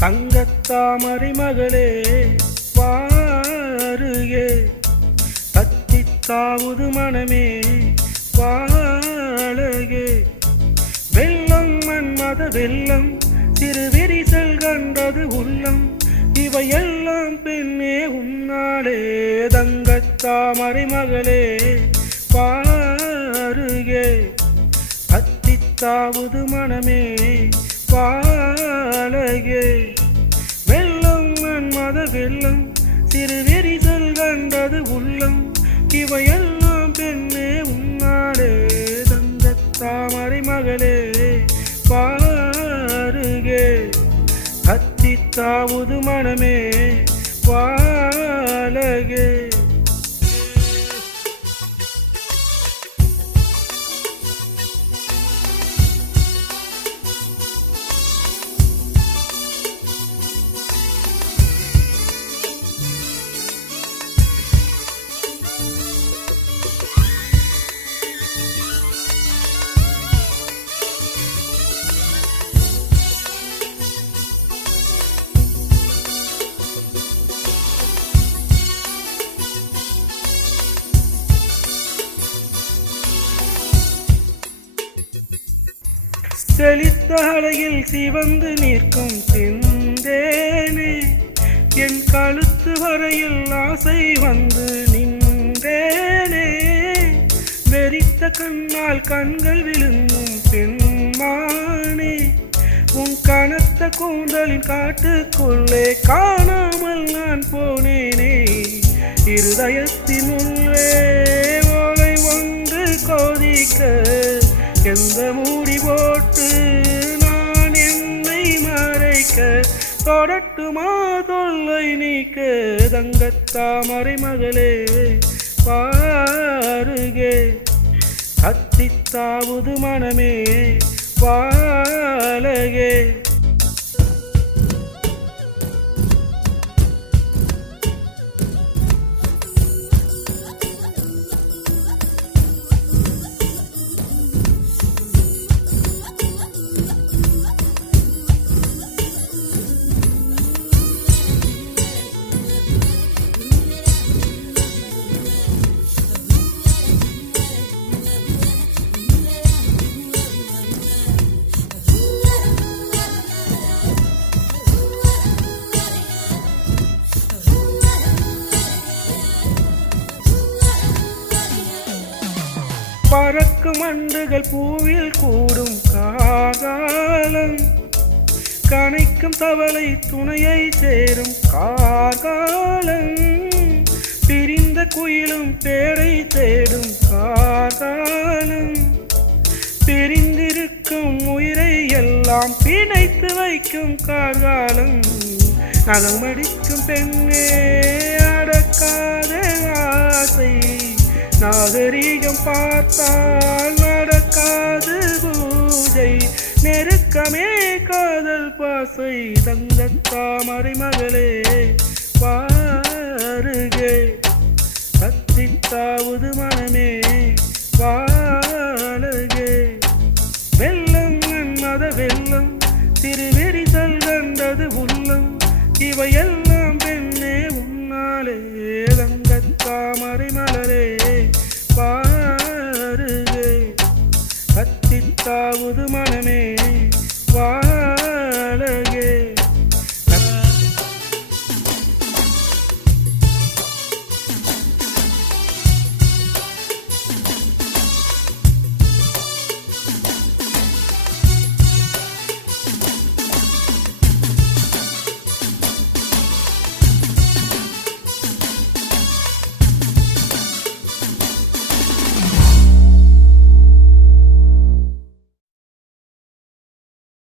தங்கத்தாமரை மகளே வாருகே தத்தித்தாவுது மனமே வாழகே. வெள்ளம் மன்மத வெள்ளம் சிறு விரிசல் கண்டது உள்ளம். இவையெல்லாம் பெண்ணே உன்னாலே. தங்கத்தாமரை மகளே பாருகே அத்தித்தாவது மனமே பாலகே வெள்ளம் மத வெள்ளம் சிறு வெறிதல் கண்டது உள்ளம். இவையெல்லாம் பெண்ணே உன்னாலே தாமரை மகளே பாருகே. அத்தித்தாவது மனமே பாலகே. செழித்த அலையில் சிவந்து நிற்கும் சிந்தேனே என் கழுத்து வரையில் ஆசை வந்து நின்றேனே. வெறித்த கண்ணால் கண்கள் விழுந்தும் பெண்மானே உன் கனத்த கூந்தலின் காட்டுக்குள்ளே காணாமல் நான் போனேனே. இருதயத்தின் தொடட்டுமா தொல்லை நீக்க தங்கத்தாமரை மகளே பாருகே. அத்தித்தாவது மனமே பாலகே. பறக்கும் அண்டுகள் பூவில் கூடும் காகாலம். கணைக்கும் தவளை துணையை சேரும் கார்காலம் பிரிந்த குயிலும் பேரை தேடும் கார்காலம் பிரிந்திருக்கும் உயிரை எல்லாம் பிணைத்து வைக்கும் கார்காலம் நகமடிக்கும் பெண்ணே அடக்காத ஆசை. நாகரீகம் பார்த்தால் நடக்காது பூஜை. நெருக்கமே காதல் பாசை தங்கத்தாமரை மகளே பாருகே கத்தித்தாவது மனமே வாழுகே. வெள்ளம் மன்மத வெள்ளம் திருவெரிசல் கண்டது உள்ளம். இவையெல்லாம் பெண்ணே உன்னாலே தங்கத்தாமரை மலரே பாருகே மனமே.